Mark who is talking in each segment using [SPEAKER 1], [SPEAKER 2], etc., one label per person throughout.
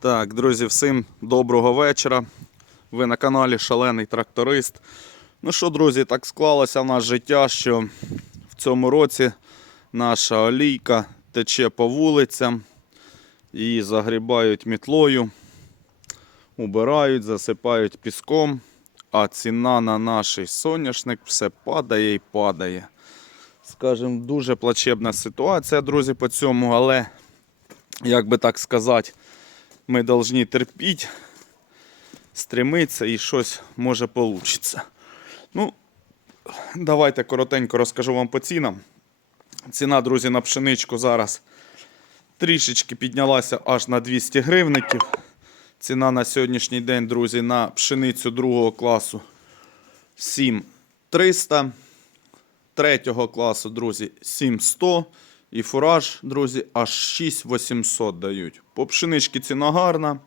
[SPEAKER 1] Так, друзі, всім доброго вечора. Ви на каналі Шалений Тракторист. Ну що, друзі, так склалося в нас життя, що в цьому році наша олійка тече по вулицям, її загрібають мітлою, убирають, засипають піском, а ціна на наш соняшник все падає і падає. Скажем, дуже плачебна ситуація, друзі, по цьому, але, як би так сказати, ми повинні терпіти, стремитися і щось може вийде. Ну, давайте коротенько розкажу вам по цінам. Ціна, друзі, на пшеничку зараз трішечки піднялася аж на 200 гривників. Ціна на сьогоднішній день, друзі, на пшеницю другого класу 7300. Третього класу, друзі, 7100. І фураж, друзі, аж 6800 дають. По пшеничці ціна гарна.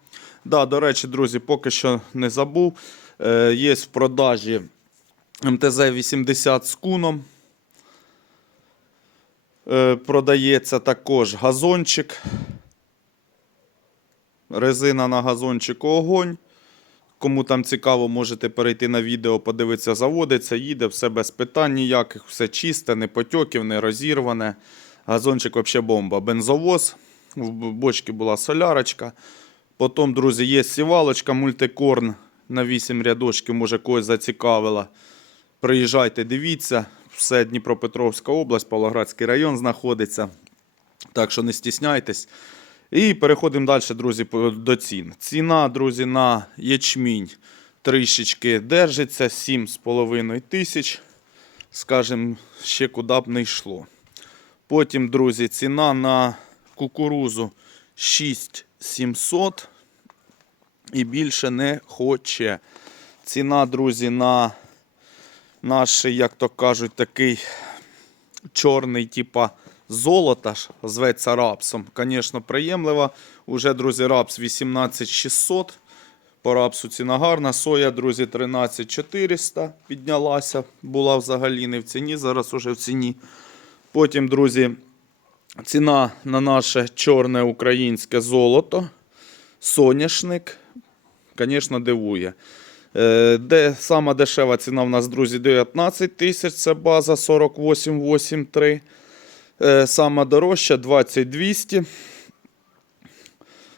[SPEAKER 1] Да, до речі, друзі, поки що не забув. Е, є в продажі МТЗ-80 з куном. Е, продається також газончик. Резина на газончику огонь. Кому там цікаво, можете перейти на відео, подивитися, заводиться, їде, все без питань ніяких, все чисте, не потьоків, не розірване. Газончик взагалі бомба. Бензовоз. В бочці була солярочка. Потім, друзі, є сівалочка, мультикорн на 8 рядочків, може когось зацікавила. Приїжджайте, дивіться. Все Дніпропетровська область, Павлоградський район знаходиться. Так що не стісняйтесь. І переходимо далі, друзі, до цін. Ціна, друзі, на ячмінь трішечки держиться, 7,5 тисяч. Скажем, ще куди б не йшло. Потім, друзі, ціна на кукурузу 6700 і більше не хоче. Ціна, друзі, на наш, як то кажуть, такий чорний, типа золота ж, зветься рапсом. Звісно, приємлива. Уже, друзі, рапс 18600. По рапсу ціна гарна. Соя, друзі, 13400 піднялася. Була взагалі не в ціні, зараз уже в ціні. Потім, друзі, ціна на наше чорне українське золото. Соняшник, звісно, дивує. Е, Де сама дешева ціна в нас, друзі, 19 тисяч, це база 48,83. Е, Сама дорожча 20,200.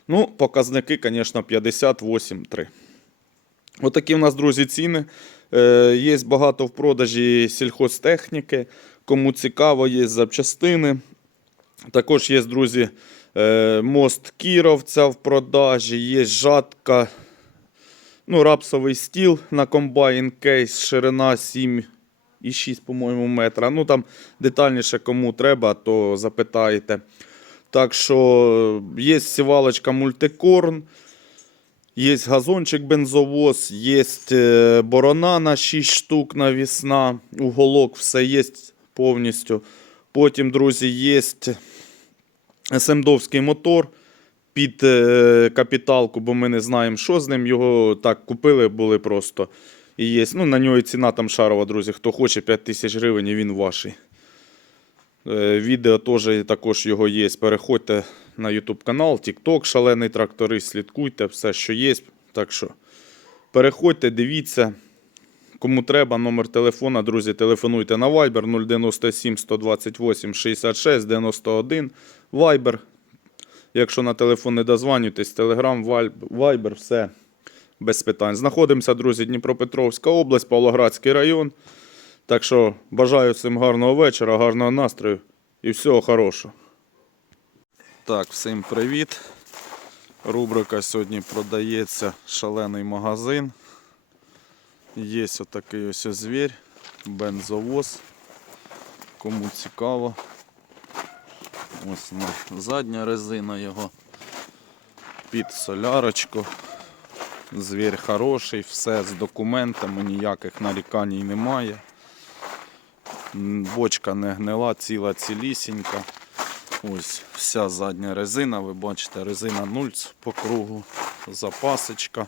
[SPEAKER 1] Ну, показники, звісно, 58,3. Отакі в нас, друзі, ціни. Е, Є багато в продажі сільхозтехніки. Кому цікаво, є запчастини. Також є, друзі, е, мост Кіровця в продажі, є жатка, ну, рапсовий стіл на комбайн кейс, ширина 7,6, по-моєму, метра. Ну там детальніше кому треба, то запитайте. Так що є сівалочка мультикорн, є газончик бензовоз, є е, борона на 6 штук навісна, уголок, все є повністю. Потім, друзі, є СМДовський мотор під е, капіталку, бо ми не знаємо, що з ним. Його так купили були просто. І є. Ну, на нього і ціна там шарова, друзі. Хто хоче 5 тисяч гривень, і він ваший. Е, Відео теж також його є. Переходьте на YouTube канал, TikTok, шалений тракторист, слідкуйте, все, що є. Так що переходьте, дивіться. Кому треба, номер телефона, друзі, телефонуйте на Viber 097 128 66 91. Viber. Якщо на телефон не дозвонюєтесь, Telegram, Viber, все без питань. Знаходимося, друзі, Дніпропетровська область, Павлоградський район. Так що бажаю всім гарного вечора, гарного настрою і всього хорошого. Так, всім привіт. Рубрика сьогодні продається шалений магазин. Є отакий ось звір, бензовоз. Кому цікаво. Ось задня резина його. Під солярочку. Звір хороший, все з документами, ніяких нарікань немає. Бочка не гнила, ціла цілісінька. Ось вся задня резина, ви бачите, резина нульц по кругу, запасочка,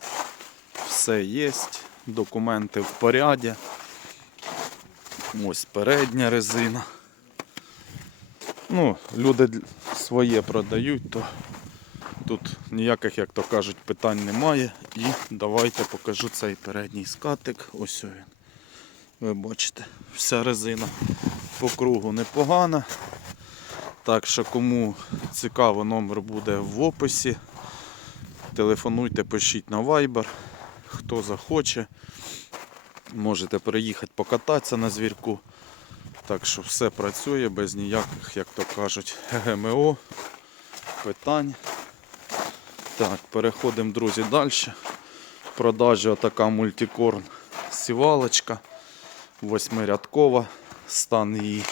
[SPEAKER 1] все є, документи в поряді. Ось передня резина. Ну, люди своє продають, то Тут ніяких, як то кажуть, питань немає. І давайте покажу цей передній скатик. Ось він. Ви бачите, вся резина по кругу непогана. Так що кому цікаво, номер буде в описі. Телефонуйте, пишіть на Viber. Хто захоче, можете приїхати покататися на звірку. Так що все працює без ніяких, як то кажуть, ГМО, питань. Так, переходимо, друзі, далі. В продажі отака мультикорн сівалочка. Восьмирядкова. Стан її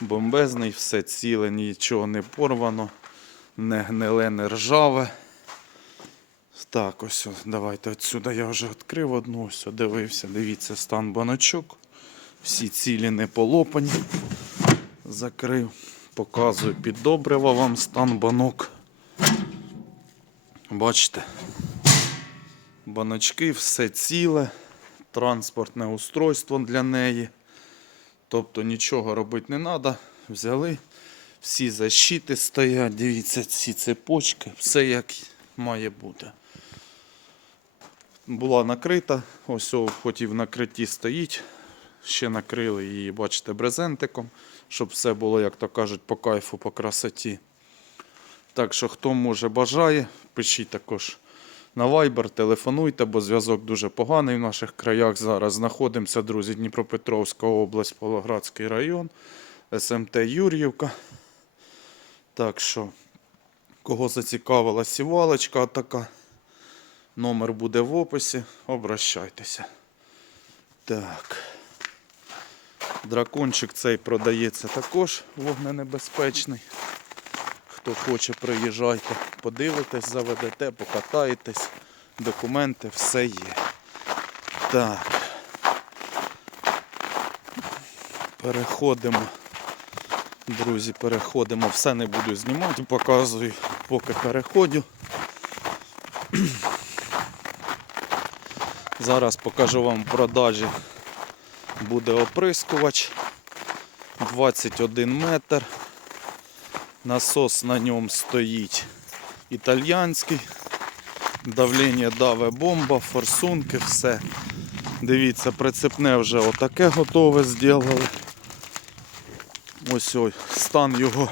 [SPEAKER 1] бомбезний, все ціле, нічого не порвано, не гниле, не ржаве. Так, ось, давайте отсюди я вже відкрив одну, ось дивився, дивіться стан баночок. Всі цілі не полопані. Закрив. Показую під добрива вам стан банок. Бачите, баночки, все ціле, транспортне устройство для неї. Тобто нічого робити не треба. Взяли, всі защити стоять, дивіться, ці цепочки, все як має бути. Була накрита, ось хоч і в накритті стоїть. Ще накрили її, бачите, брезентиком, щоб все було, як то кажуть, по кайфу, по красоті. Так що, хто може бажає, пишіть також на Viber, телефонуйте, бо зв'язок дуже поганий в наших краях. Зараз знаходимося, друзі, Дніпропетровська область, Павлоградський район, СМТ Юр'ївка. Так що, кого зацікавила сівалочка така, номер буде в описі, обращайтеся. Так. Дракончик цей продається також вогненебезпечний. Хто хоче, приїжджайте, подивитесь, заведете, покатаєтесь, документи, все є. Так. Переходимо. Друзі, переходимо. Все не буду знімати, показую, поки переходю. Зараз покажу вам в продажі. Буде оприскувач 21 метр. Насос на ньому стоїть італьянський. Давлення даве бомба, форсунки, все. Дивіться, прицепне вже отаке готове зробили. Ось ось стан його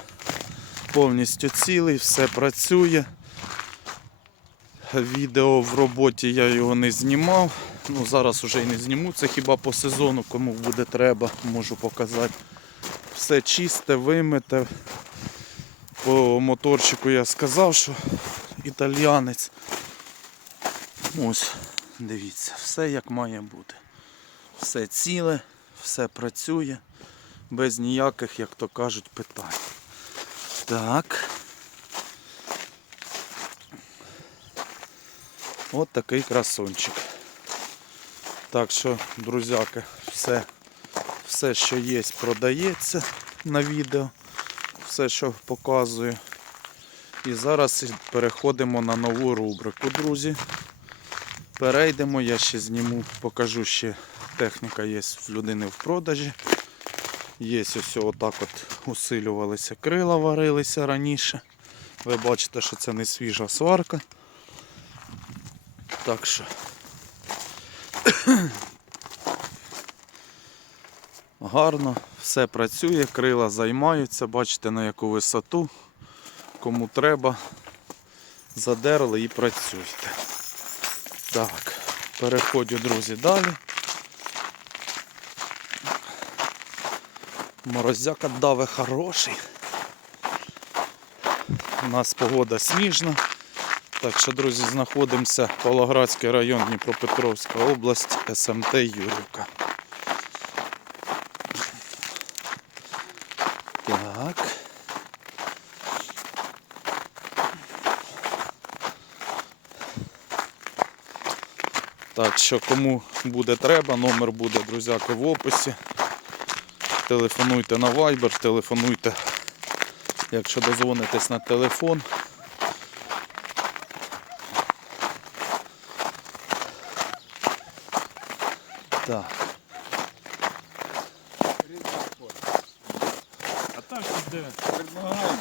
[SPEAKER 1] повністю цілий, все працює. Відео в роботі я його не знімав. Ну, зараз вже і не зніму, це хіба по сезону, кому буде треба, можу показати. Все чисте, вимите. По моторчику я сказав, що італіянець. Ось, дивіться, все як має бути. Все ціле, все працює, без ніяких, як то кажуть, питань. Так. От такий красунчик. Так що, друзяки, все, все, що є, продається на відео. Все, що показую. І зараз переходимо на нову рубрику, друзі. Перейдемо, я ще зніму, покажу ще техніка є в людини в продажі. Є ось отак от усилювалися крила, варилися раніше. Ви бачите, що це не свіжа сварка. Так що гарно, все працює, крила займаються, бачите на яку висоту. Кому треба, задерли і працюйте. Так, переходжу, друзі, далі. Морозяка даве хороший. У нас погода сніжна. Так що, друзі, знаходимося Павлоградський район Дніпропетровська область, СМТ Юрівка. Так. Так що кому буде треба, номер буде, друзяки, в описі. Телефонуйте на Viber, телефонуйте, якщо дозвонитесь на телефон. Так.
[SPEAKER 2] А так де? Предлагаю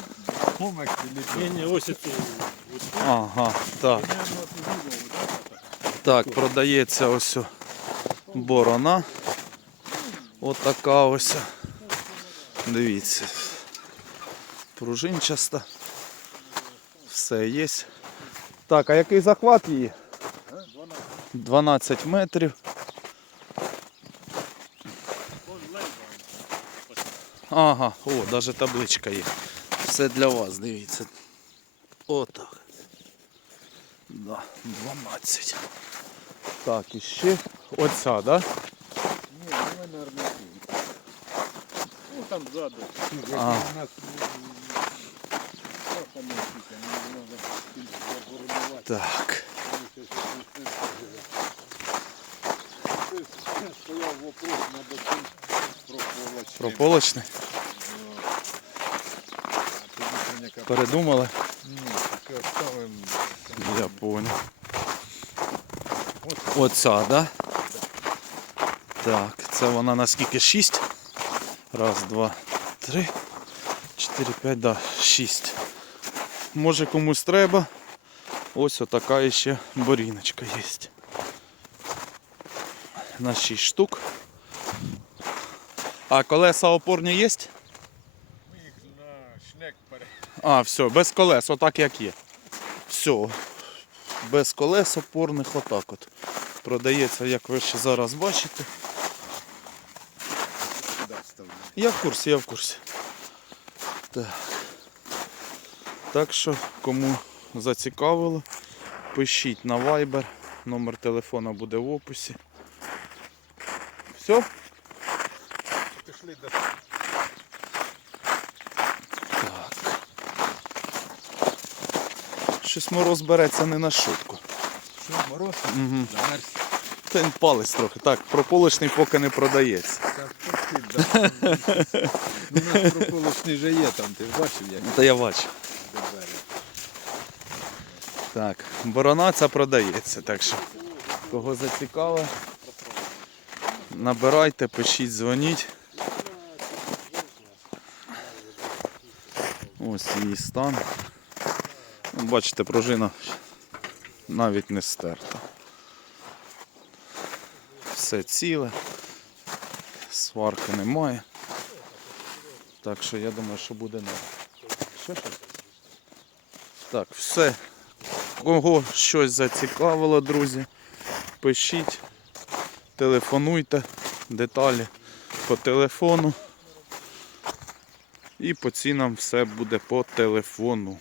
[SPEAKER 2] комик
[SPEAKER 3] Ні, ні, ось це
[SPEAKER 1] Ага, так. Так, продається ось борона. Отака ось. Дивіться. Пружинчаста. Все є. Так, а який захват її? 12 метрів. Ага, о, навіть табличка є. Все для вас, дивіться. Отак. Да, 12. Так, і ще оця, да?
[SPEAKER 2] Ні, давай на арматуру. Ну там ззаду.
[SPEAKER 1] А.
[SPEAKER 2] У нас трохи не тільки, мені треба заборонувати.
[SPEAKER 1] Так.
[SPEAKER 2] Полочки.
[SPEAKER 1] Прополочний. Передумали?
[SPEAKER 2] Ні, таке оставимо.
[SPEAKER 1] Я понял. Оця, да? Так, це вона наскільки 6? Раз, два, три, чотири, п'ять, да, шість. Може комусь треба. Ось отака ще боріночка є. На 6 штук. А колеса опорні є?
[SPEAKER 2] Ми їх на шнек пере...
[SPEAKER 1] А, все, без колес, отак як є. Все. Без колес опорних отак от. Продається, як ви ще зараз бачите. Я в курсі, я в курсі. Так. Так що, кому зацікавило, пишіть на Viber. Номер телефона буде в описі. Все?
[SPEAKER 2] Пішли до
[SPEAKER 1] Щось мороз береться не на шутку.
[SPEAKER 2] Що, мороз?
[SPEAKER 1] Угу.
[SPEAKER 2] Замерз.
[SPEAKER 1] Та він палець трохи. Так, прополочний поки не продається.
[SPEAKER 2] Так, пусти, да. Ну, у нас прополочний же є там, ти ж бачив, як
[SPEAKER 1] Та я бачу. Так, борона ця продається, так що кого зацікавить, набирайте, пишіть, дзвоніть. Ось її стан. Бачите, пружина навіть не стерта. Все ціле, сварки немає. Так що я думаю, що буде не. Так, все. Кого щось зацікавило, друзі, пишіть, телефонуйте, деталі по телефону. І по цінам все буде по телефону.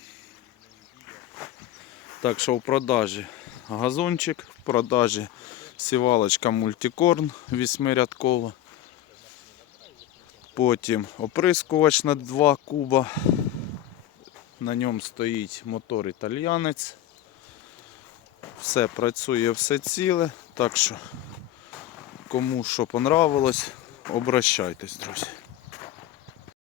[SPEAKER 1] Так що в продажі газончик, в продажі сівалочка мультикорн вісьмирядкова. Потім оприскувач на 2 куба. На ньому стоїть мотор італіянець. Все працює, все ціле. Так що, кому що понравилось, обращайтесь, друзі.